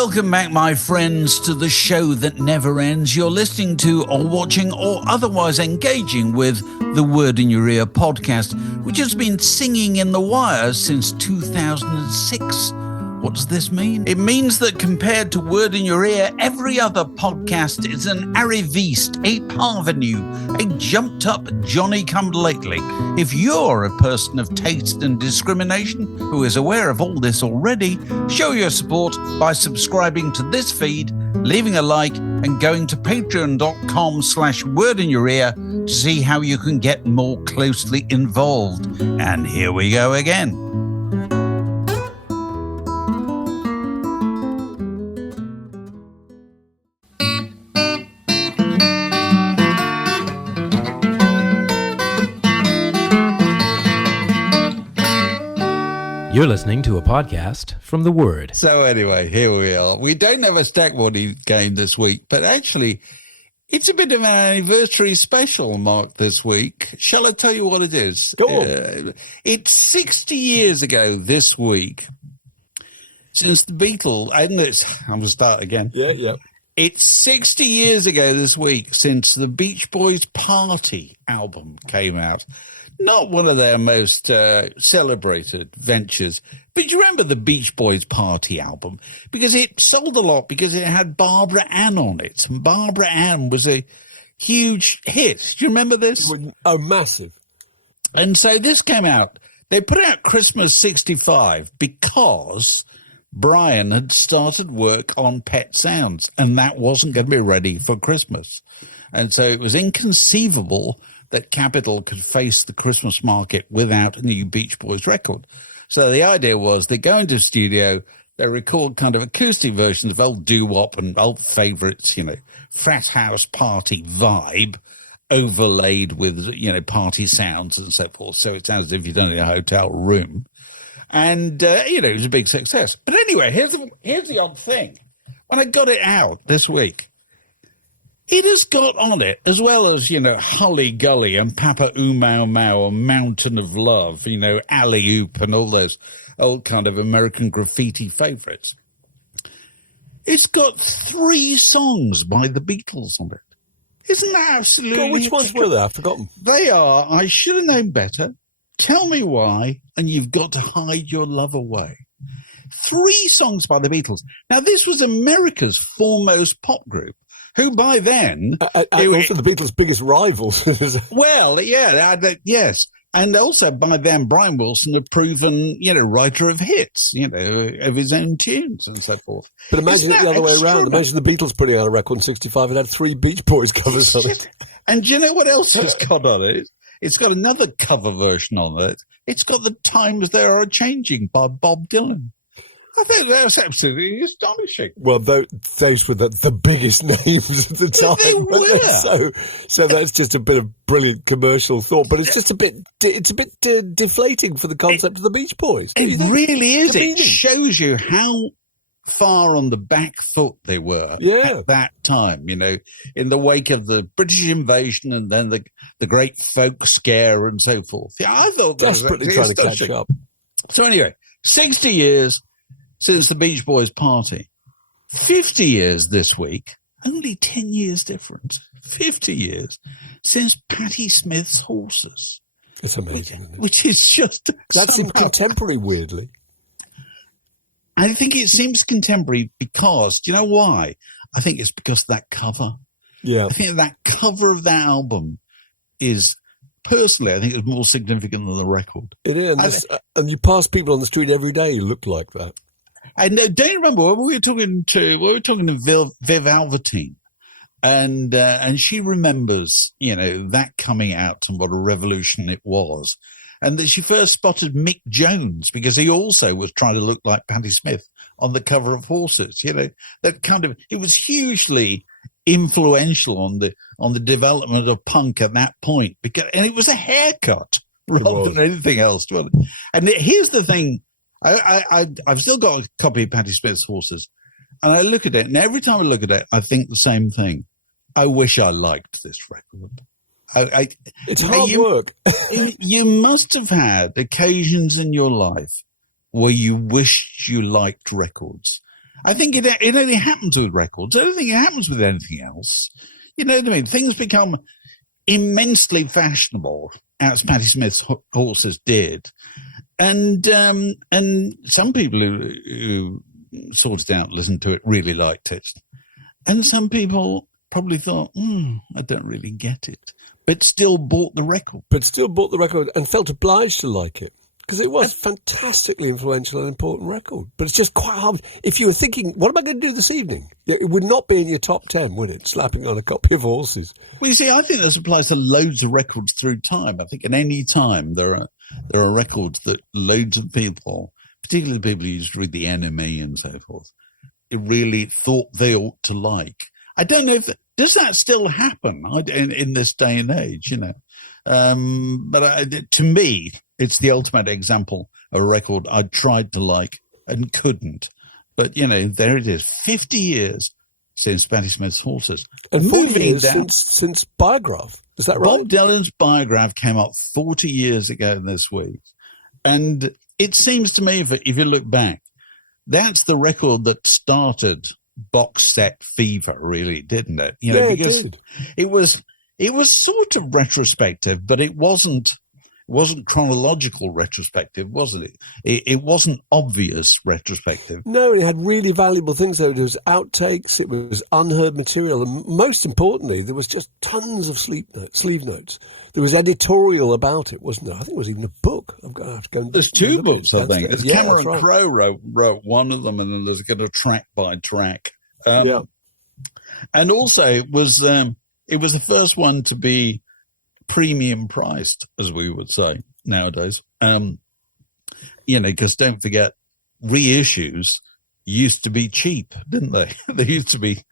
Welcome back, my friends, to the show that never ends. You're listening to or watching or otherwise engaging with the Word in Your Ear podcast, which has been singing in the wires since 2006. What does this mean? It means that compared to Word in Your Ear, every other podcast is an arriviste, a parvenu, a jumped-up Johnny-come-lately. If you're a person of taste and discrimination who is aware of all this already, show your support by subscribing to this feed, leaving a like, and going to patreon.com/wordinyourear to see how you can get more closely involved. And here we go again. You're listening to a podcast from The Word. So anyway, here we are. We don't have a Stackbody game this week, but actually, it's a bit of an anniversary special, Mark, this week. Shall I tell you what it is? Go on. It's 60 years ago this week since the Beatles, and I'm going to start again. Yeah. It's 60 years ago this week since the Beach Boys' Party album came out. Not one of their most celebrated ventures. But you remember the Beach Boys' Party album? Because it sold a lot because it had Barbara Ann on it. And Barbara Ann was a huge hit. Do you remember this? Oh, massive. And so this came out. They put out Christmas 65 because Brian had started work on Pet Sounds. And that wasn't going to be ready for Christmas. And so it was inconceivable that Capitol could face the Christmas market without a new Beach Boys record. So the idea was they go into the studio, they record kind of acoustic versions of old doo-wop and old favourites, frat house party vibe, overlaid with, party sounds and so forth. So it sounds as if you're done it in a hotel room. And, it was a big success. But anyway, here's the odd thing. When I got it out this week, it has got on it, as well as, Hully Gully and Papa Ooh Mau Mau and Mountain of Love, Alley Oop and all those old kind of American graffiti favourites. It's got 3 songs by the Beatles on it. Isn't that absolutely... God, which ones were they? I've forgotten. They are I Should Have Known Better, Tell Me Why, and You've Got to Hide Your Love Away. 3 songs by the Beatles. Now, this was America's foremost pop group, who by then... also the Beatles' biggest rivals. Well, yeah, yes. And also by then, Brian Wilson had proven, writer of hits, of his own tunes and so forth. But imagine it the other way around. Imagine the Beatles putting out a record in 65 and had 3 Beach Boys covers on it. And do you know what else it's got on it? It's got another cover version on it. It's got The Times They Are Changing by Bob Dylan. I think that's absolutely astonishing. Well, those were the biggest names at the time. They were. So that's just a bit of brilliant commercial thought, but it's just a bit deflating for the concept of the Beach Boys. It really is. It shows you how far on the back foot they were at that time, in the wake of the British invasion and then the great folk scare and so forth. Yeah, I thought desperately trying to catch up. So anyway, 60 years since the Beach Boys' Party. 50 years this week, only 10 years difference. 50 years since Patti Smith's Horses. It's amazing. Which is just... That seems contemporary, weirdly. I think it seems contemporary because, do you know why? I think it's because of that cover. Yeah. I think that cover of that album is... Personally, I think it's more significant than the record. It is. And you pass people on the street every day who look like that. And don't you remember when we were talking to Viv Albertine, and she remembers, that coming out and what a revolution it was, and that she first spotted Mick Jones because he also was trying to look like Patti Smith on the cover of Horses. That kind of, it was hugely influential on the development of punk at that point and it was a haircut rather than anything else. And here's the thing. I've still got a copy of Patti Smith's Horses, and I look at it, and every time I look at it, I think the same thing. I wish I liked this record. It's hard work. You must have had occasions in your life where you wished you liked records. I think it only happens with records. I don't think it happens with anything else. You know what I mean? Things become immensely fashionable, as Patti Smith's Horses did. And some people who sorted out, listened to it, really liked it. And some people probably thought, I don't really get it, but still bought the record. And felt obliged to like it. Because it was fantastically influential and important record. But it's just quite hard. If you were thinking, what am I going to do this evening? It would not be in your top 10, would it? Slapping on a copy of Horses. Well, you see, I think this applies to loads of records through time. I think at any time there are records that loads of people, particularly people who used to read The Enemy and so forth, really thought they ought to like. I don't know does that still happen in this day and age, you know? But to me, it's the ultimate example of a record I tried to like and couldn't. But, you know, there it is. 50 years since Patti Smith's Horses. And 40 years since Biograph. Is that right? Bob Dylan's Biograph came out 40 years ago this week. And it seems to me, if you look back, that's the record that started box set fever, really, didn't it? You know, because it was sort of retrospective, but it wasn't chronological retrospective, wasn't it? It wasn't obvious retrospective. No, it had really valuable things though. There was outtakes, it was unheard material, and most importantly, there was just tons of sleeve notes. There was editorial about it, wasn't there? I think it was even a book. I'm going to have to go and there's two books, I think. Cameron right. Crowe wrote one of them, and then there's kind of track by track. And also, it was the first one to be premium priced, as we would say nowadays. You know, because don't forget, reissues used to be cheap, didn't they? They used to be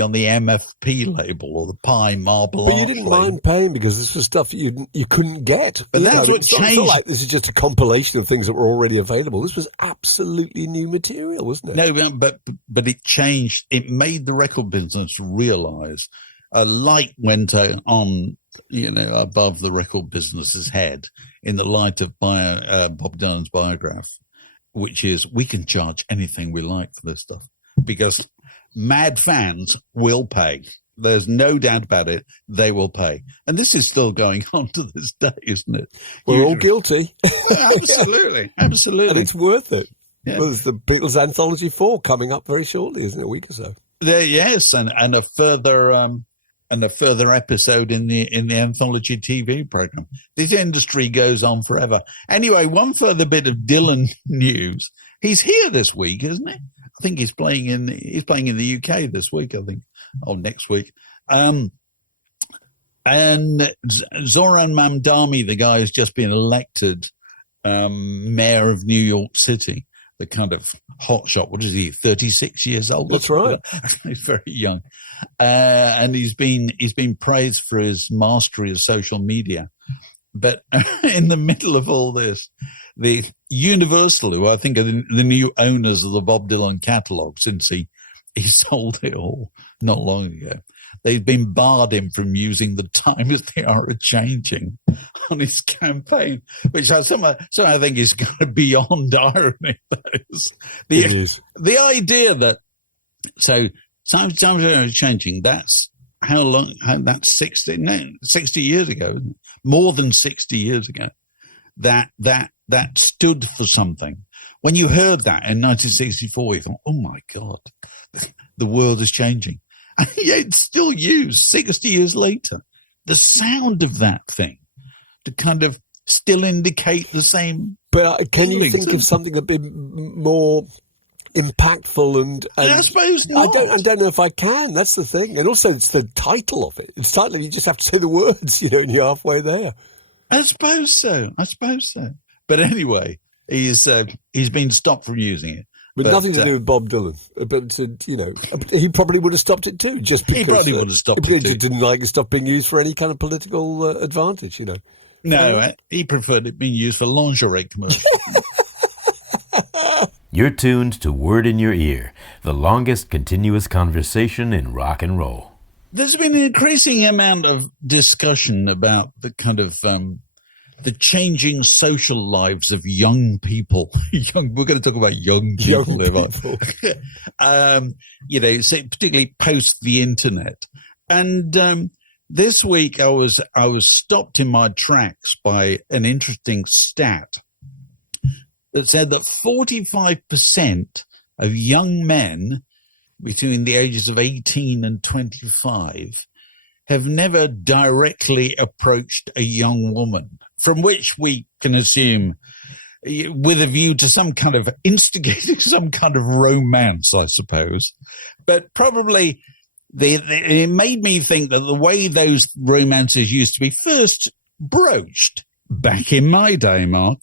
on the MFP label or the Pie Marble. But you didn't mind paying because this was stuff you couldn't get. But that's what changed. It's not like this is just a compilation of things that were already available. This was absolutely new material, wasn't it? No, but it changed. It made the record business realize a light went on, you know, above the record business's head in the light of Bob Dylan's Biograph, which is we can charge anything we like for this stuff because mad fans will pay. There's no doubt about it. They will pay. And this is still going on to this day, isn't it? We're all guilty. Absolutely. Absolutely. And it's worth it. Yeah. Well, there's the Beatles Anthology 4 coming up very shortly, isn't it? A week or so. Yes, and a further episode in the Anthology TV program. This industry goes on forever. Anyway, one further bit of Dylan news. He's here this week, isn't he? I think he's playing in the UK this week, I think, or next week. And Zohran Mamdani, the guy who's just been elected mayor of New York City, the kind of hotshot. What is he? 36 years old. That's right. He's very young, and he's been praised for his mastery of social media. But in the middle of all this, the Universal, who I think are the new owners of the Bob Dylan catalog, since he sold it all not long ago, they've been barred him from using the times they are changing on his campaign, which I somehow think is kind of beyond irony. The idea that times are changing. That's how long? That's 60 years ago, more than 60 years ago. That stood for something. When you heard that in 1964, you thought, "Oh my God, the world is changing." And yet it's still used 60 years later. The sound of that thing to kind of still indicate the same. But can you think of something that'd be more impactful and I suppose not. I don't know if I can. That's the thing. And also it's the title of it. It's title, you just have to say the words, and you're halfway there. I suppose so. But anyway, he's been stopped from using it. But nothing to do with Bob Dylan. But he probably would have stopped it too, just because he probably would have stopped it too. He didn't like it stuff being used for any kind of political advantage, No, he preferred it being used for lingerie commercials. You're tuned to Word in Your Ear, the longest continuous conversation in rock and roll. There's been an increasing amount of discussion about the kind of the changing social lives of young people. We're going to talk about young people. So particularly post the internet. And this week I was stopped in my tracks by an interesting stat that said that 45% of young men between the ages of 18 and 25 have never directly approached a young woman, from which we can assume with a view to some kind of instigating some kind of romance, I suppose. But probably it made me think that the way those romances used to be first broached back in my day, Mark,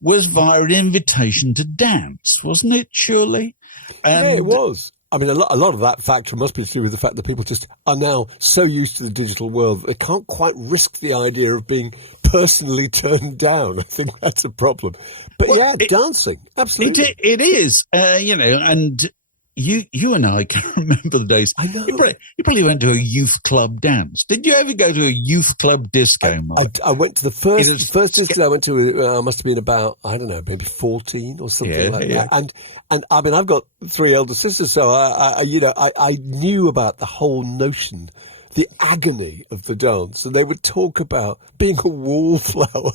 was via an invitation to dance, wasn't it, surely? Yeah, it was. I mean, a lot of that factor must be to do with the fact that people just are now so used to the digital world that they can't quite risk the idea of being personally turned down. I think that's a problem. But dancing, absolutely. It is, and you and I can remember the days. I know. You probably went to a youth club dance. Did you ever go to a youth club disco, Mark? I went to the first disco I went to. Must have been about, I don't know, maybe 14 or something that. And I mean, I've got 3 elder sisters, so I knew about the whole notion, the agony of the dance, and they would talk about being a wallflower.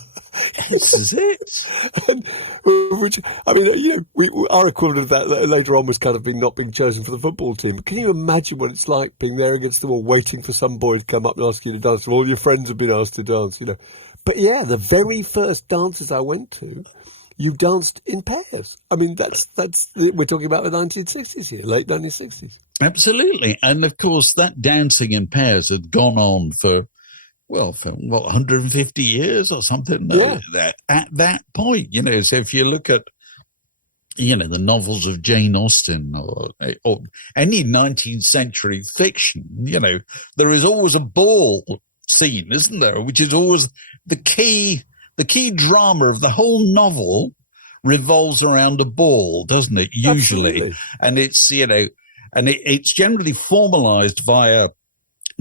This is it. Which, I mean, our equivalent of that later on was kind of not being chosen for the football team. Can you imagine what it's like being there against the wall, waiting for some boy to come up and ask you to dance? All your friends have been asked to dance, But yeah, the very first dances I went to, you danced in pairs. I mean, that's we're talking about the 1960s here, late 1960s. Absolutely. And of course, that dancing in pairs had gone on for 150 years or something. Yeah. At that point, so if you look at, the novels of Jane Austen or any 19th century fiction, there is always a ball scene, isn't there? Which is always the key drama of the whole novel revolves around a ball, doesn't it? Usually. Absolutely. And it's, it's generally formalized via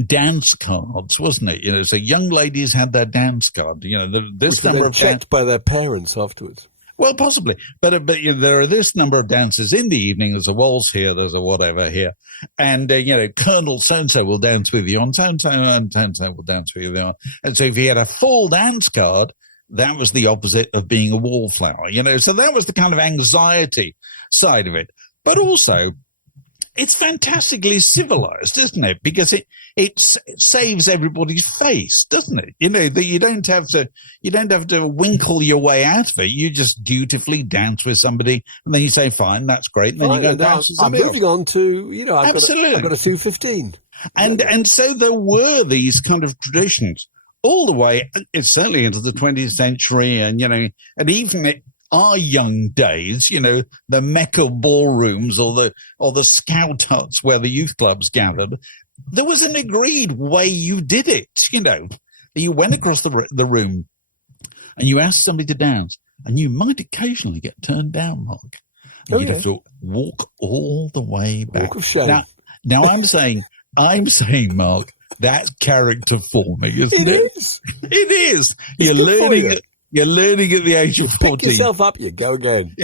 dance cards, wasn't it? So young ladies had their dance card. This which number of checked by their parents afterwards. Well, possibly, but there are this number of dances in the evening. There's a waltz here, there's a whatever here, and Colonel so and so will dance with you on so and so will dance with you on. And so if you had a full dance card, that was the opposite of being a wallflower. So that was the kind of anxiety side of it, but also, it's fantastically civilized, isn't it? Because it saves everybody's face, doesn't it? That you don't have to winkle your way out of it. You just dutifully dance with somebody, and then you say, "Fine, that's great." And then you go dance with somebody else. I'm moving on to Absolutely. I've got a 215, and so there were these kind of traditions all the way. It's certainly into the 20th century, and even our young days, the Mecca ballrooms or the scout huts where the youth clubs gathered, there was an agreed way you did it. You went across the room and you asked somebody to dance, and you might occasionally get turned down, Mark. You'd have to walk all the way back. Walk of shame. Now I'm saying, Mark, that's character forming, isn't it? It is. You're learning it. You're learning at the age of 14. Pick yourself up, you go again.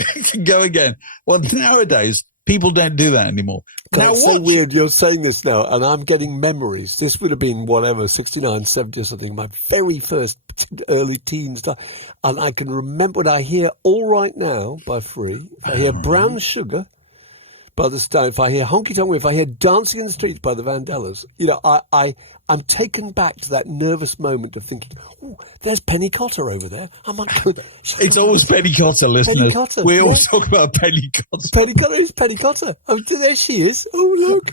Go again. Well, nowadays, people don't do that anymore. Now, it's so weird you're saying this now, and I'm getting memories. This would have been, 69, 70 or something, my very first early teens. And I can remember when I hear All Right Now by Free, if I hear Brown Sugar by the Stones, if I hear Honky Tonk, if I hear Dancing in the Streets by the Vandellas, I'm taken back to that nervous moment of thinking, "Oh, there's Penny Cotter over there." It's always Penny Cotter, listeners. Penny Cotter, we always talk about Penny Cotter. Penny Cotter is Penny Cotter. Oh, there she is. Oh, look.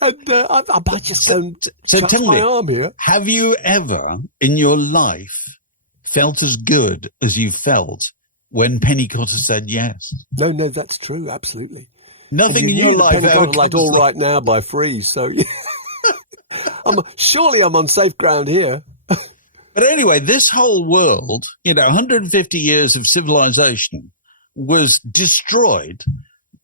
I might just go and touch my arm here. Have you ever in your life felt as good as you felt when Penny Cotter said yes? No, that's true. Absolutely. Nothing in your life ever like All Right Now by Free. So surely I'm on safe ground here. But anyway, this whole world, 150 years of civilization was destroyed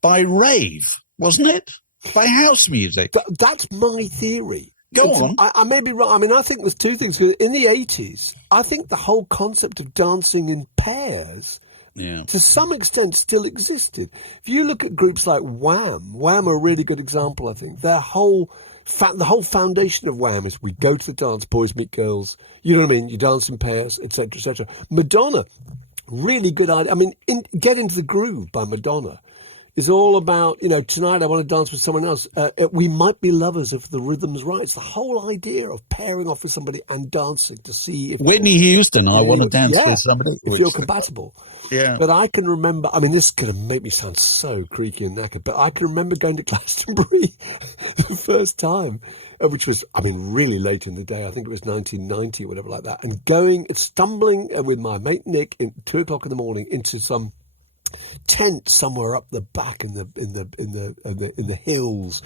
by rave, wasn't it? By house music. That's my theory. Go on. I may be wrong. I mean, I think there's two things. In the 80s, I think the whole concept of dancing in pairs, to some extent, still existed. If you look at groups like Wham are a really good example, I think. Their whole... the whole foundation of Wham is we go to the dance, boys meet girls, you know what I mean, you dance in pairs, etc., etc. Madonna, really good idea. I mean, Get Into the Groove by Madonna is all about, tonight I want to dance with someone else. We might be lovers if the rhythm's right. It's the whole idea of pairing off with somebody and dancing to see if... Whitney Houston, I want to dance with somebody. If you're compatible. Yeah. But I can remember, I mean, this is going to make me sound so creaky and knackered, but I can remember going to Glastonbury the first time, which was, I mean, really late in the day. I think it was 1990 or whatever like that, and stumbling with my mate Nick at 2:00 in the morning into some tent somewhere up the back in the hills,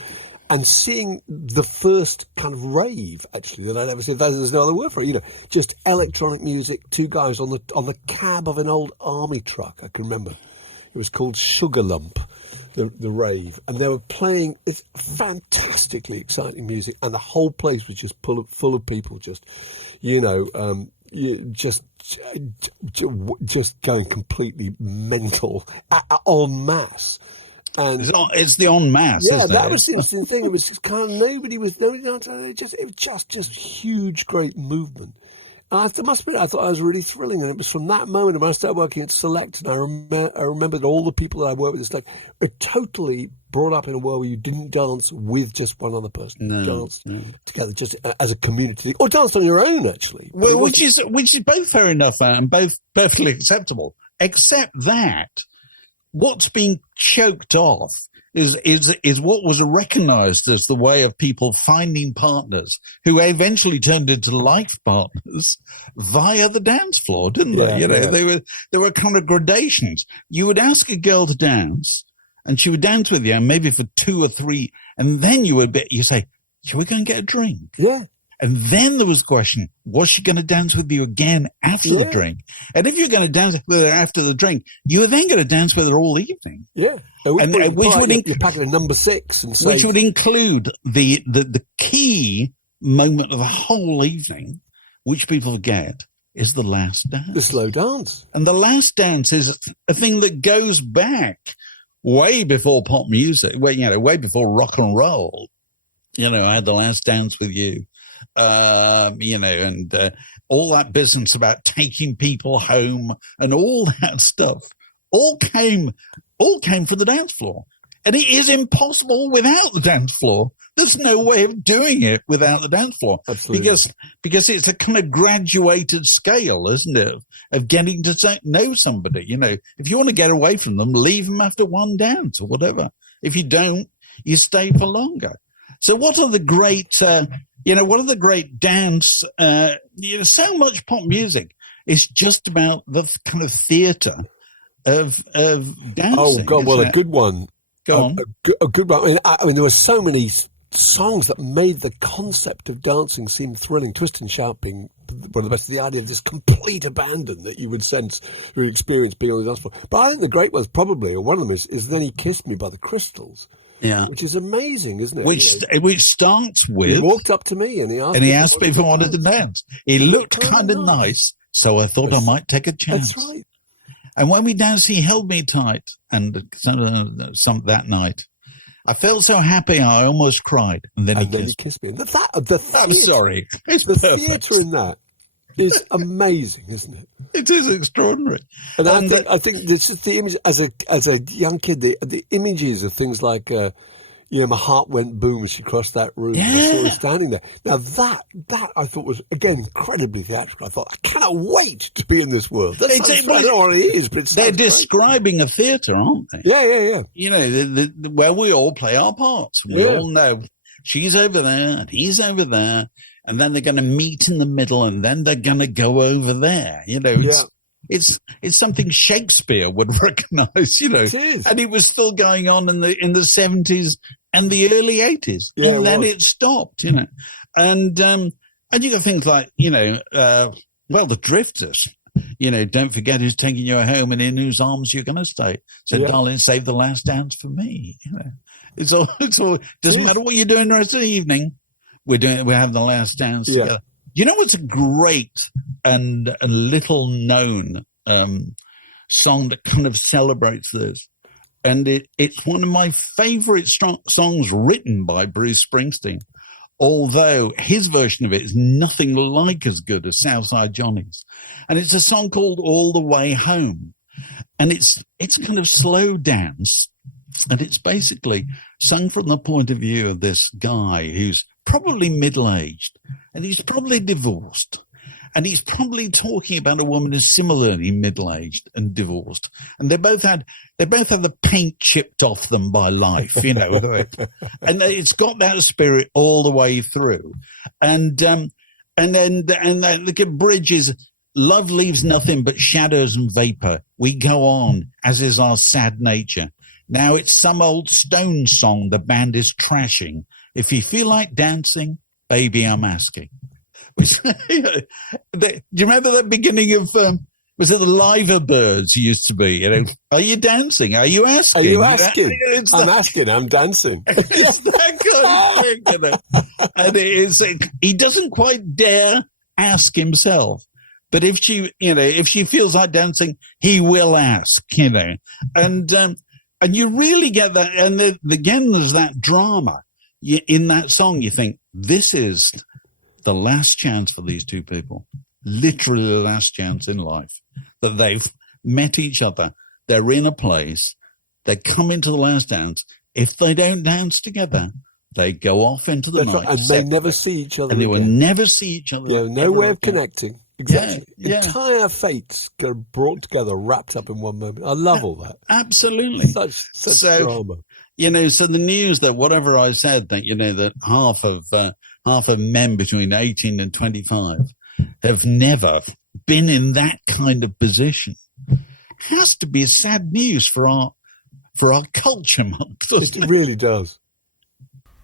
and seeing the first kind of rave, actually, that I'd ever seen. There's no other word for it. Just electronic music. Two guys on the cab of an old army truck. I can remember. It was called Sugar Lump, the rave, and they were playing. It's fantastically exciting music, and the whole place was just full of people, just just going completely mental en masse. And it's the en masse, isn't it? That was the interesting thing. It was just kind of nobody. It was just huge, great movement. And I must admit, I thought I was really thrilling, and it was from that moment when I started working at Select, and I remember that all the people that I worked with at Select were totally brought up in a world where you didn't dance with just one other person. You danced together, just as a community, or danced on your own, actually. Well, which is both fair enough and both perfectly acceptable, except that what's being choked off is what was recognised as the way of people finding partners who eventually turned into life partners via the dance floor, didn't they? There were kind of gradations. You would ask a girl to dance, and she would dance with you, maybe for 2 or 3, and then you say, "Shall we go and get a drink?" Yeah. And then there was the question, was she going to dance with you again after the drink? And if you're going to dance with her after the drink, you were then going to dance with her all evening. Yeah. You're packing a number 6. And which would include the key moment of the whole evening, which people forget, is the last dance. The slow dance. And the last dance is a thing that goes back way before pop music, way before rock and roll. I had the last dance with you. And all that business about taking people home and all that stuff all came from the dance floor. And it is impossible without the dance floor. There's no way of doing it without the dance floor. Absolutely. Because it's a kind of graduated scale, isn't it, of getting to know somebody. If you want to get away from them, leave them after one dance or whatever. If you don't, you stay for longer. So what are the great... what are the great dance? So much pop music is just about the kind of theatre of dancing. Oh God! Well, a good one. Go on. A good one. I mean, there were so many songs that made the concept of dancing seem thrilling. Twist and Shout being one of the best. The idea of this complete abandon that you would sense through experience being on the dance floor. But I think the great ones probably, or one of them is "Then He Kissed Me" by the Crystals. Yeah, which is amazing, isn't it? Which starts with... He walked up to me and he asked me if I wanted to dance. He looked kind of nice, so I thought I might take a chance. That's right. And when we danced, he held me tight, and that night, I felt so happy I almost cried. And then he kissed me. I'm sorry. It's the theatre in that is amazing, isn't it? It is extraordinary. And I think this is the image as a young kid. The images of things like my heart went boom as she crossed that room. Yeah. I saw her standing there. Now that I thought was again incredibly theatrical. I thought I cannot wait to be in this world. I don't know what it is, but they're describing a theatre, aren't they? Yeah. Where we all play our parts. We all know she's over there and he's over there. And then they're going to meet in the middle, and then they're going to go over there. It's something Shakespeare would recognise. It is. And it was still going on in the 70s and the early 80s, and then it stopped. And you got things like the Drifters. Don't forget who's taking you home and in whose arms you're going to stay. So, darling, save the last dance for me. It's all. Doesn't matter what you're doing the rest of the evening. we're having the last dance Yeah. together. You know what's a great and a little known song that kind of celebrates this? And it's one of my favorite songs written by Bruce Springsteen, although his version of it is nothing like as good as Southside Johnny's. And it's a song called All the Way Home. And it's kind of slow dance. And it's basically sung from the point of view of this guy who's probably middle-aged, and he's probably divorced. And he's probably talking about a woman who's similarly middle-aged and divorced. And they both had the paint chipped off them by life, you know. And it's got that spirit all the way through. And then the bridge is, love leaves nothing but shadows and vapor. We go on, as is our sad nature. Now it's some old Stone song the band is trashing. If you feel like dancing, baby, I'm asking. Do you remember that beginning of, was it the Liver Birds used to be? You know, are you dancing? Are you asking? Are you asking? I'm that, asking, I'm dancing. It's that kind of thing, you know. And it is, he doesn't quite dare ask himself. But if she feels like dancing, he will ask, you know. And you really get that. And again, there's that drama in that song. You think, this is the last chance for these two people, literally the last chance in life, that they've met each other. They're in a place. They come into the last dance. If they don't dance together, they go off into the night. Right. And they never see each other. And they will never see each other. Yeah, no way of connecting. Exactly. Yeah. Entire fates get brought together, wrapped up in one moment. I love all that. Absolutely. Such drama. You know, so the news that whatever I said, that, you know, that half of men between 18 and 25 have never been in that kind of position has to be sad news for our culture, Mark. It really does.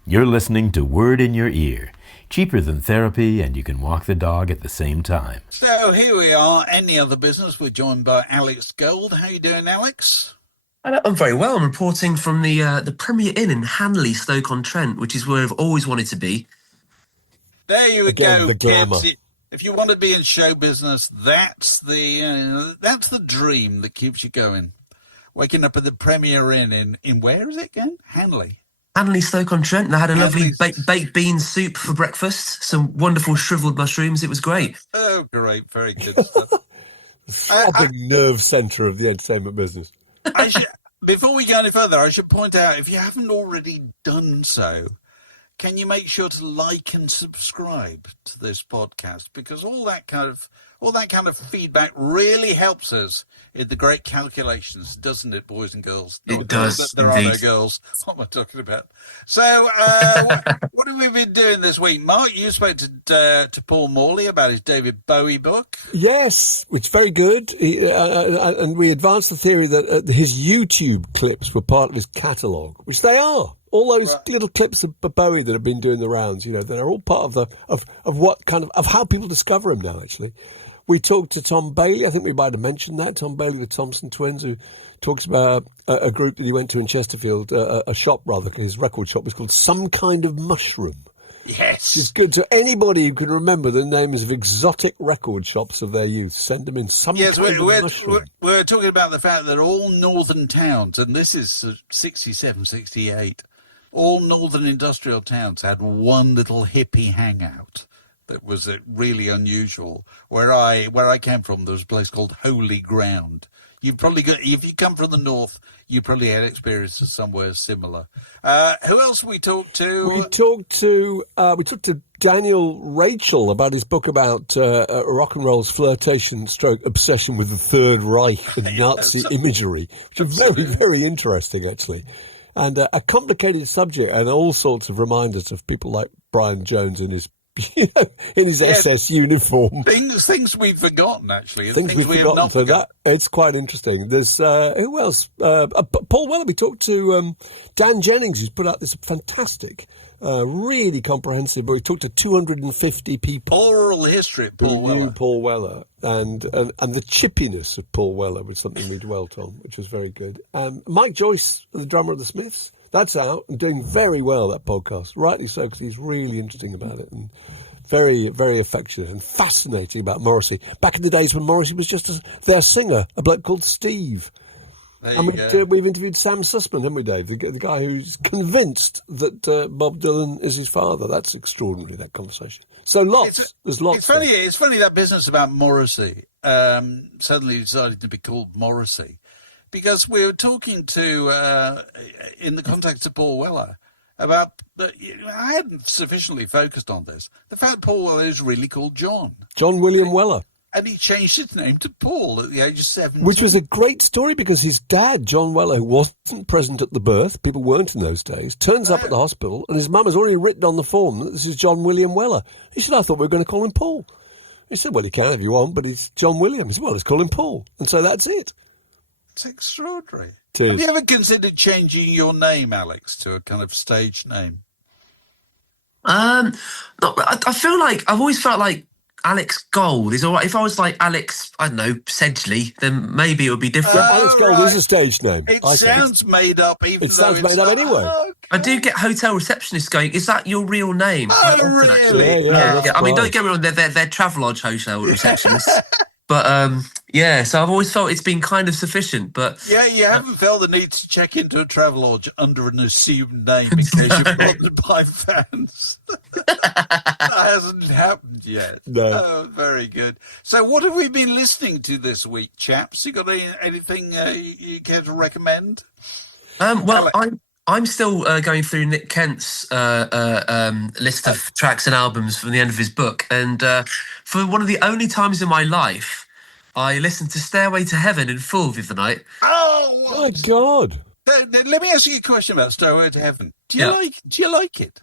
You're listening to Word in Your Ear. Cheaper than therapy, and you can walk the dog at the same time. So here we are, Any Other Business. We're joined by Alex Gold. How you doing, Alex? I'm very well. I'm reporting from the Premier Inn in Hanley, Stoke-on-Trent, which is where I've always wanted to be. There you Again, go, the glamour. kids. If you want to be in show business, that's the dream that keeps you going. Waking up at the Premier Inn in where is it again? Hanley. Hanley, Stoke-on-Trent, and I had a lovely Hanley's- baked bean soup for breakfast, some wonderful shriveled mushrooms. It was great. Oh, great. Very good stuff. Throbbing nerve centre of the entertainment business. Before we go any further, I should point out, if you haven't already done so, can you make sure to like and subscribe to this podcast? Because all that kind of feedback really helps us in the great calculations, doesn't it, boys and girls? It does, There are no indeed. girls. What am I talking about? So, what have we been doing this week? Mark, you spoke to Paul Morley about his David Bowie book. Yes, which is very good. And we advanced the theory that his YouTube clips were part of his catalogue, which they are. All those little clips of Bowie that have been doing the rounds, you know, they're all part of what kind of how people discover him now, actually. We talked to Tom Bailey. I think we might have mentioned that. Tom Bailey, the Thompson twins, who talks about a group that he went to in Chesterfield, a shop rather, his record shop was called Some Kind of Mushroom. Yes. Which is good. So anybody who can remember the names of exotic record shops of their youth, send them in Some Kind of Mushroom. We're talking about the fact that all northern towns, and this is 67, 68, all northern industrial towns had one little hippie hangout that was really unusual. Where I came from, there was a place called Holy Ground. You've probably got, if you come from the north, you probably had experiences somewhere similar. Who else we talked to? We talked to Daniel Rachel about his book about rock and roll's flirtation stroke obsession with the Third Reich and Nazi imagery, which is very, very interesting, actually. And a complicated subject, and all sorts of reminders of people like Brian Jones in his SS uniform. Things we've forgotten, actually. Things we've we forgotten. have not So forgotten. it's quite interesting. There's who else? Paul Weller. We talked to Dan Jennings, who's put out this fantastic, really comprehensive book. We talked to 250 people. Oral history of Paul who knew Weller. Paul Weller, and the chippiness of Paul Weller was something we dwelt on, which was very good. Mike Joyce, the drummer of the Smiths, That's out and doing very well, that podcast. Rightly so, because he's really interesting about it and very, very affectionate and fascinating about Morrissey. Back in the days when Morrissey was just their singer, a bloke called Steve. And we've interviewed Sam Sussman, haven't we, Dave? The guy who's convinced that Bob Dylan is his father. That's extraordinary, that conversation. So there's lots. It's funny that business about Morrissey suddenly decided to be called Morrissey, because we were talking to, in the context of Paul Weller, about, I hadn't sufficiently focused on this, the fact Paul Weller is really called John. John William Weller. And he changed his name to Paul at the age of 17. Which was a great story, because his dad, John Weller, who wasn't present at the birth, people weren't in those days, turns up at the hospital, and his mum has already written on the form that this is John William Weller. He said, I thought we were going to call him Paul. He said, well, you can if you want, but it's John William. He said, well, let's call him Paul. And so that's it. It's extraordinary. It Have you ever considered changing your name, Alex, to a kind of stage name? No, I feel like I've always felt like Alex Gold is all right. If I was like Alex, I don't know, Sedgley, then maybe it would be different. Alex Gold is a stage name. It sounds made up, even though it's made up anyway. Okay. I do get hotel receptionists going, is that your real name? Oh, Quite often, really? actually. Yeah. I mean, don't get me wrong, they're Travelodge hotel receptionists. But, so I've always felt it's been kind of sufficient. But yeah, you haven't felt the need to check into a Travelodge under an assumed name in case you're bothered by fans. That hasn't happened yet. No. Oh, very good. So what have we been listening to this week, chaps? You got anything you care to recommend? Well, I'm still going through Nick Kent's list of tracks and albums from the end of his book. And for one of the only times in my life, I listened to Stairway to Heaven in full the other night. Oh, my God. Let me ask you a question about Stairway to Heaven. Do you like it?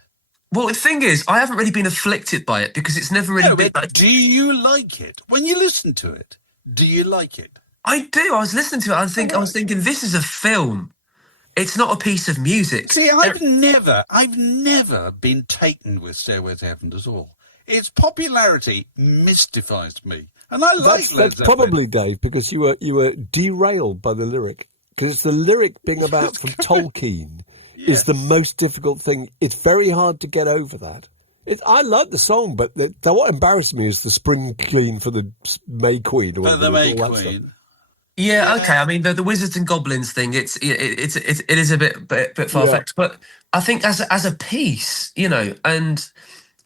Well, the thing is, I haven't really been afflicted by it because it's never really been like... Do you like it? When you listen to it, do you like it? I do. I was listening to it. I was thinking, this is a film. It's not a piece of music. See, I've never been taken with Stairway to Heaven at all. Its popularity mystifies me, and I like Led that's Zeppelin. probably, Dave, because you were derailed by the lyric. Because it's the lyric being about from Tolkien is the most difficult thing. It's very hard to get over that. I like the song, but what embarrassed me is the spring clean for the May Queen. Or the May Queen. Yeah, okay. I mean, the wizards and goblins thing, it is a bit far-fetched, but I think as a piece, and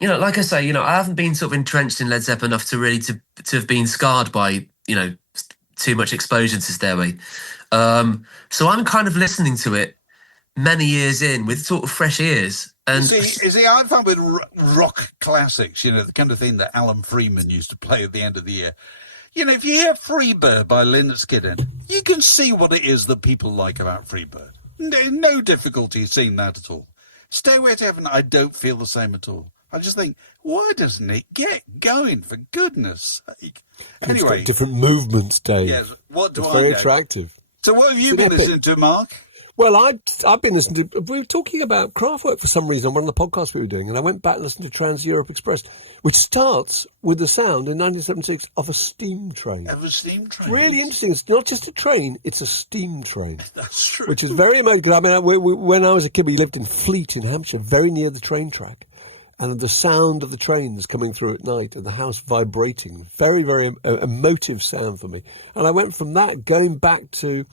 like I say, I haven't been sort of entrenched in Led Zeppelin enough to really to have been scarred by too much exposure to Stairway. So I'm kind of listening to it many years in with sort of fresh ears. And see, I found with rock classics, the kind of thing that Alan Freeman used to play at the end of the year. If you hear Freebird by Lynyrd Skynyrd, you can see what it is that people like about Freebird. No difficulty seeing that at all. Stairway to Heaven, I don't feel the same at all. I just think, why doesn't it get going, for goodness sake? Anyway. It's got different movements, Dave. Yes, what do it's I very know? attractive. So what have you been listening to, Mark? Well, I've been listening to... We were talking about Kraftwerk for some reason on one of the podcasts we were doing, and I went back and listened to Trans-Europe Express, which starts with the sound in 1976 of a steam train. Of a steam train? It's really interesting. It's not just a train, it's a steam train. That's true. Which is very amazing. I mean, when I was a kid, we lived in Fleet in Hampshire, very near the train track. And the sound of the trains coming through at night and the house vibrating, very, very emotive sound for me. And I went from that going back to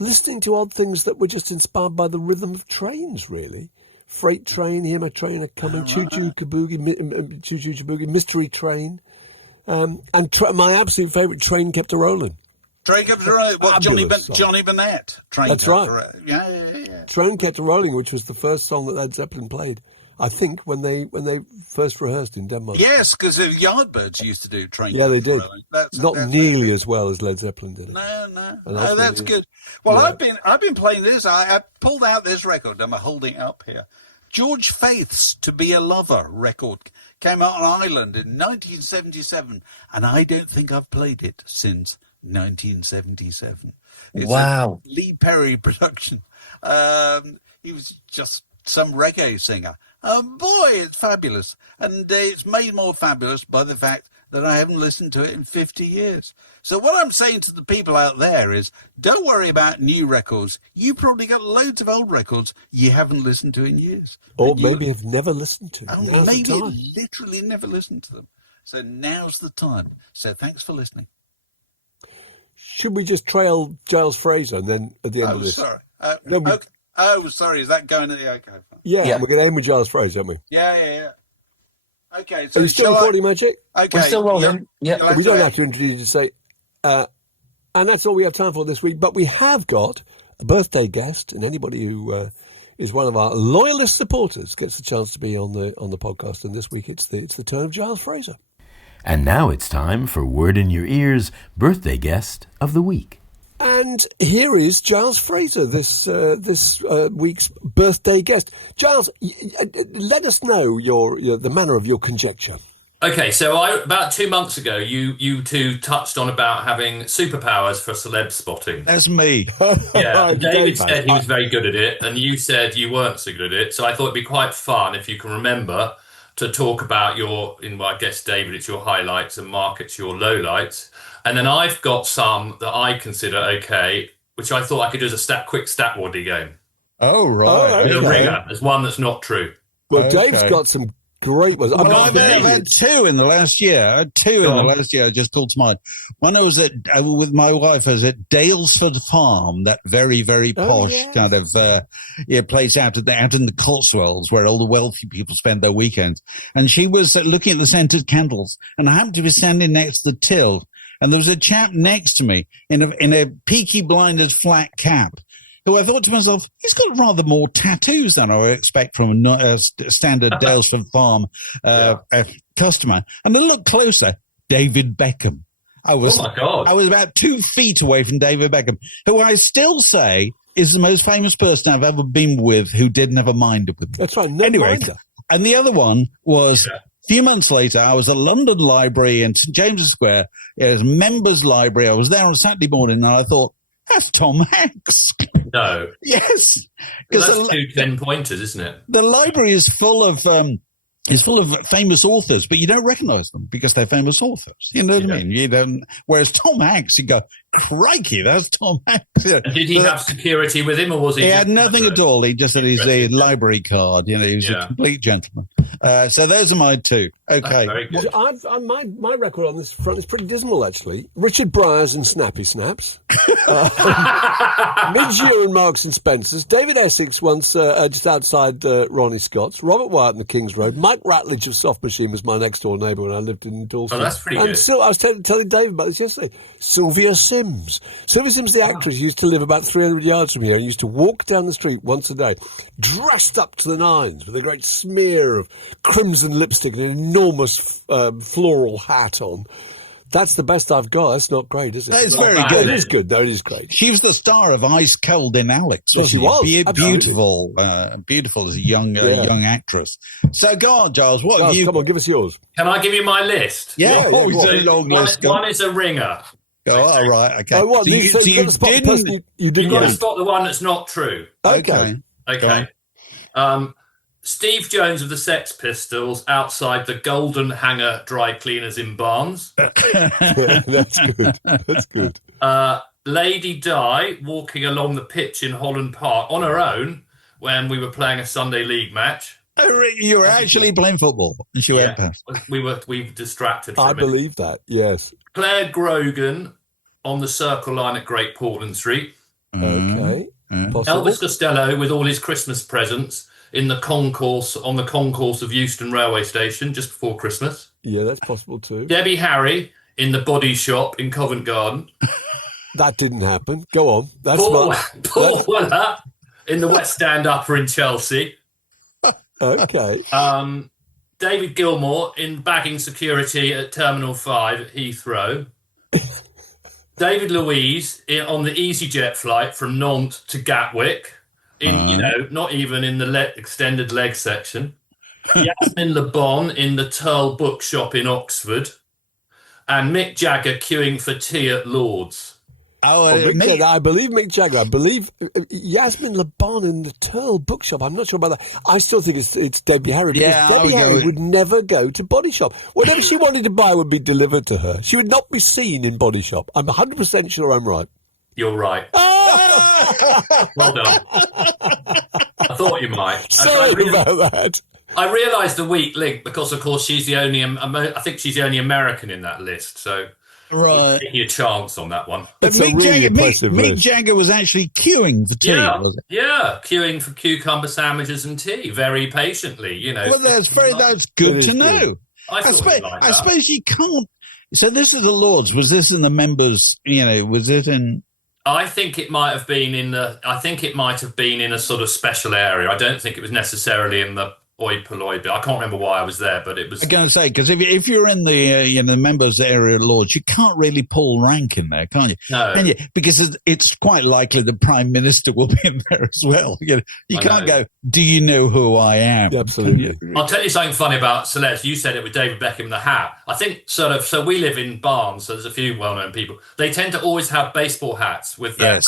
listening to odd things that were just inspired by the rhythm of trains, really. Freight train, hear my train a coming, choo-choo kaboogie, mystery train. And my absolute favourite, Train Kept a Rolling. Train Kept a Rolling, what, Johnny Burnett? That's right. Yeah. Train Kept a Rolling, which was the first song that Led Zeppelin played, I think, when they first rehearsed in Denmark. Yes, because the Yardbirds used to do Train. Yeah, they did. That's nearly as well as Led Zeppelin did it. No, that's good. Well, yeah. I've been playing this. I pulled out this record. I'm holding it up here. George Faith's "To Be a Lover" record came out on Ireland in 1977, and I don't think I've played it since 1977. It's wow, a Lee Perry production. He was just some reggae singer. Boy, it's fabulous. And it's made more fabulous by the fact that I haven't listened to it in 50 years. So what I'm saying to the people out there is, don't worry about new records. You probably got loads of old records you haven't listened to in years. Or maybe have never listened to. Oh, Now's maybe the time. literally never listened to them. So now's the time. So thanks for listening. Should we just trail Giles Fraser and then at the end of this? Sorry. No, we- okay. Sorry. Is that going at the okay? Fine. Yeah, we're going to end with Giles Fraser, aren't we? Yeah. Okay. So Are you still recording, Magic? Okay. We're still rolling. Yeah. We don't have to introduce you to say, and that's all we have time for this week. But we have got a birthday guest, and anybody who is one of our loyalist supporters gets a chance to be on the podcast. And this week it's the turn of Giles Fraser. And now it's time for Word in Your Ear's birthday guest of the week. And here is Giles Fraser, this week's birthday guest. Giles, let us know the manner of your conjecture. Okay, so about 2 months ago, you two touched on about having superpowers for celeb spotting. That's me. Yeah, David said he was very good at it, and you said you weren't so good at it. So I thought it'd be quite fun if you can remember to talk about I guess, David, it's your highlights, and Mark, it's your lowlights. And then I've got some that I consider okay, which I thought I could do as a quick stat waddy game. Oh, right. With a ringer. There's one that's not true. Well, Okay. Dave's got some great ones. I've had two in the last year. I just called to mind. One I was with my wife. I was at Daylesford Farm, that very, very posh kind of place out in the Cotswolds where all the wealthy people spend their weekends. And she was looking at the scented candles, and I happened to be standing next to the till, and there was a chap next to me in a Peaky Blinders flat cap, who I thought to myself, he's got rather more tattoos than I would expect from a standard Daylesford Farm customer. And I looked closer, David Beckham. Oh my God. I was about 2 feet away from David Beckham, who I still say is the most famous person I've ever been with who didn't have a minder with me. That's right. Anyway, and the other one was a few months later, I was at London Library in St. James's Square. It was a members' library. I was there on Saturday morning, and I thought, that's Tom Hanks. No. Yes. Well, that's 2 10-pointers, isn't it? The library is full of famous authors, but you don't recognize them because they're famous authors. You know what I mean? You don't. Whereas Tom Hanks, you go, crikey, that's Tom Hanks. Yeah. And did he have security with him, or was he? He had nothing at all. He just had his library card. You know, he was a complete gentleman. So those are my two. Okay. Very good. My record on this front is pretty dismal, actually. Richard Bryars and Snappy Snaps. Midge and Marks and Spencers. David Essex once just outside Ronnie Scott's. Robert Wyatt and the King's Road. Mike Ratledge of Soft Machine was my next door neighbour when I lived in Dorset. Oh, that's pretty good. And I was telling David about this yesterday. Sylvia Sims. Sylvia Sims, the actress, used to live about 300 yards from here and used to walk down the street once a day, dressed up to the nines with a great smear of crimson lipstick and an enormous floral hat on. That's the best I've got. That's not great, is it? That is very good. It is good. No, it is great. She was the star of Ice Cold in Alex. Yes, she was. Beautiful, beautiful as a young actress. So go on, Giles. What have you? Come on, give us yours. Can I give you my list? Yeah, it's a long list. One is a ringer. Oh, all right, okay. Oh, what? So you didn't. You've got to spot the one that's not true. Okay. Steve Jones of the Sex Pistols outside the Golden Hanger dry cleaners in Barnes. That's good. That's good. Lady Di walking along the pitch in Holland Park on her own when we were playing a Sunday league match. Oh, you were actually playing football, and she went past. We were distracted. For I believe that. Yes. Claire Grogan on the Circle Line at Great Portland Street. Okay. Possible. Elvis Costello with all his Christmas presents on the concourse of Euston Railway Station just before Christmas. Yeah, that's possible too. Debbie Harry in the Body Shop in Covent Garden. That didn't happen. Go on. That's Paul Weller in the West Stand Upper in Chelsea. Okay. David Gilmour in bagging security at Terminal 5 at Heathrow. David Louise on the EasyJet flight from Nantes to Gatwick. Not even in the extended leg section. Yasmin Le Bon in the Turl Bookshop in Oxford. And Mick Jagger queuing for tea at Lord's. Jagger, I believe Mick Jagger. I believe Yasmin Le Bon in the Turl bookshop. I'm not sure about that. I still think it's Debbie Harry, because Debbie Harry would never go to Body Shop. Whatever she wanted to buy would be delivered to her. She would not be seen in Body Shop. I'm 100% sure I'm right. You're right. Well done. I thought you might. Sorry about that. I realised the weak link because, of course, she's the only. I think she's the only American in that list. So, right, taking a chance on that one. But Mick Jagger was actually queuing for tea. Was it? Yeah, queuing for cucumber sandwiches and tea very patiently. You know. Well, that's good to know. I suppose you can't. So this is the Lords. Was this in the members? Was it in? I think it might have been in the. I think it might have been in a sort of special area. I don't think it was necessarily in the oi polloi bit. I can't remember why I was there, but it was. I'm going to say, because if you're in the the members area of Lords, you can't really pull rank in there, can't you? No, can you? Because it's quite likely the Prime Minister will be in there as well. You can't go, do you know who I am? Absolutely. I'll tell you something funny about Celeste. You said it with David Beckham in the hat. I think so we live in Barnes, so there's a few well-known people. They tend to always have baseball hats with their hat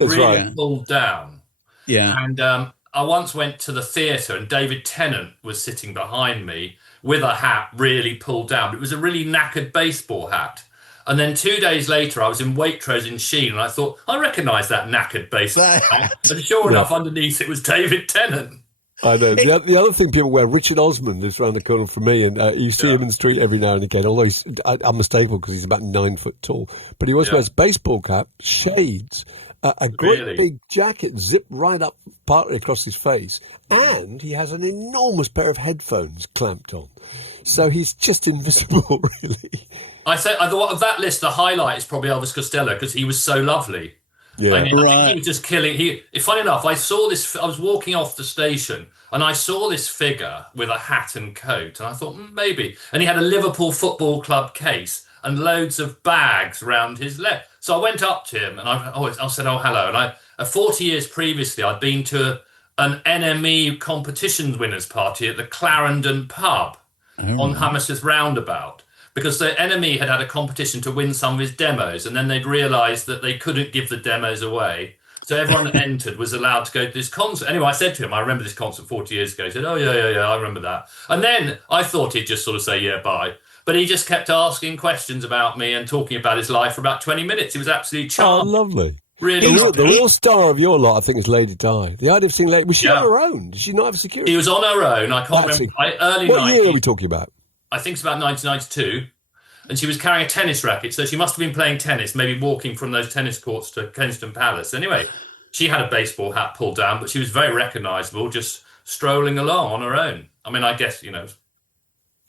really pulled down. Yeah. And I once went to the theatre and David Tennant was sitting behind me with a hat really pulled down. It was a really knackered baseball hat. And then 2 days later, I was in Waitrose in Sheen and I thought, I recognise that knackered baseball hat. And sure enough, underneath it was David Tennant. I know. The other thing people wear, Richard Osman lives around the corner from me, and you see him in the street every now and again, although he's unmistakable because he's about 9 foot tall. But he always wears baseball cap, shades, a great big jacket zipped right up partly across his face, and he has an enormous pair of headphones clamped on. So he's just invisible, really. I thought of that list, the highlight is probably Elvis Costello because he was so lovely. Yeah, I think he was just killing. Funny enough, I saw this. I was walking off the station and I saw this figure with a hat and coat, and I thought maybe. And he had a Liverpool Football Club case and loads of bags round his leg. So I went up to him and I said, "Oh, hello." And 40 years previously, I'd been to an NME competitions winners party at the Clarendon pub on Hammersmith Roundabout. Because the NME had a competition to win some of his demos, and then they'd realised that they couldn't give the demos away. So everyone that entered was allowed to go to this concert. Anyway, I said to him, I remember this concert 40 years ago. He said, oh, yeah, I remember that. And then I thought he'd just sort of say, yeah, bye. But he just kept asking questions about me and talking about his life for about 20 minutes. It was absolutely charming. Oh, lovely. Really the real star of your lot, I think, is Lady Di. The idea of seeing Lady... Was she on her own? Did she not have security? She was on her own. I can't remember. What year are we talking about? I think it's about 1992. And she was carrying a tennis racket, so she must have been playing tennis, maybe walking from those tennis courts to Kensington Palace. Anyway, she had a baseball hat pulled down, but she was very recognisable, just strolling along on her own. I mean, I guess,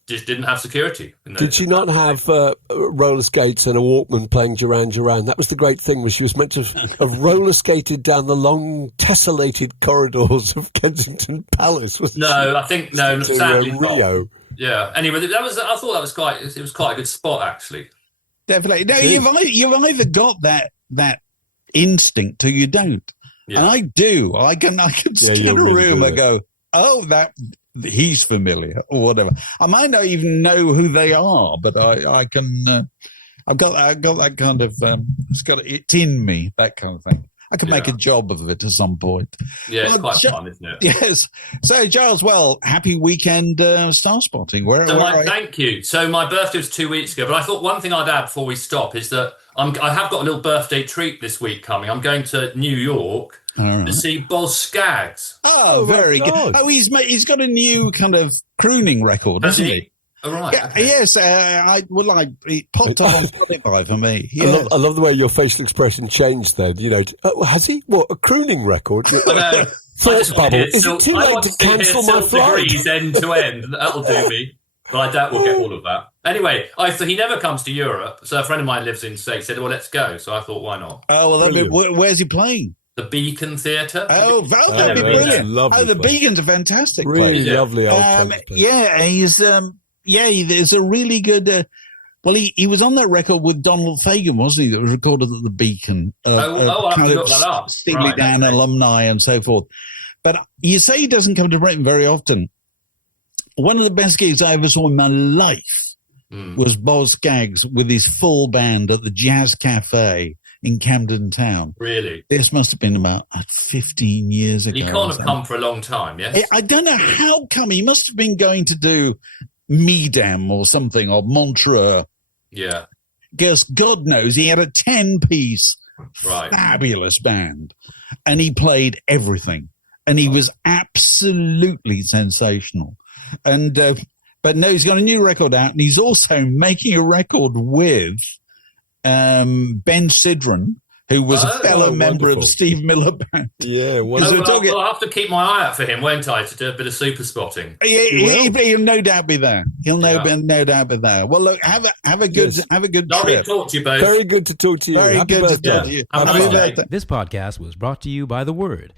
just didn't have security. Did she not have roller skates and a Walkman playing Duran Duran? That was the great thing, was she was meant to have roller skated down the long tessellated corridors of Kensington Palace. No, I think, no, sadly Rio. Not. Yeah. Anyway, I thought that was quite a good spot, actually. Definitely. No, you've either got that instinct or you don't. Yeah. And I do. I can scan a room and go, oh, that he's familiar or whatever. I might not even know who they are, but I can. I've got that kind of. It's in me, that kind of thing. I could make a job of it at some point. Yeah, it's quite fun, isn't it? Yes. So, Giles, happy weekend star spotting. Thank you. So my birthday was 2 weeks ago, but I thought one thing I'd add before we stop is that I have got a little birthday treat this week coming. I'm going to New York to see Boz Scaggs. Oh, very good. Oh, he's got a new kind of crooning record, hasn't he? Oh, right. Yeah, okay. Yes, it popped up on Spotify for me. Yes. I love the way your facial expression changed then. Has he? What, a crooning record? I Bubble. Is it too late to cancel my flight? Degrees end to end. That'll do me. But I doubt we'll get all of that. Anyway, he never comes to Europe. So a friend of mine lives in the States, said, well, let's go. So I thought, why not? Oh, well, where's he playing? The Beacon Theatre. Oh, that'd be brilliant. The Beacon's a fantastic place. Really lovely old place. Yeah, he's... there's a really good... he was on that record with Donald Fagen, wasn't he? That was recorded at the Beacon. I have to look that up. Steely Dan alumni and so forth. But you say he doesn't come to Britain very often. One of the best gigs I ever saw in my life was Boz Scaggs with his full band at the Jazz Cafe in Camden Town. Really? This must have been about 15 years ago. He can't have come for a long time, yes? I don't know how come. He must have been going to do Midam or something, or Montreux. Yeah. Because God knows he had a 10-piece Right. fabulous band, and he played everything, and he was absolutely sensational. And but no, he's got a new record out, and he's also making a record with Ben Sidran, who was a fellow member of Steve Miller Band. Yeah, I'll have to keep my eye out for him, won't I, to do a bit of super spotting? He'll no doubt be there. He'll no doubt be there. Well, look, have a good Lovely trip. to talk to you both. Very good to talk to you. Very Happy good birthday. to talk to you. Have a Happy nice day. birthday. This podcast was brought to you by The Word.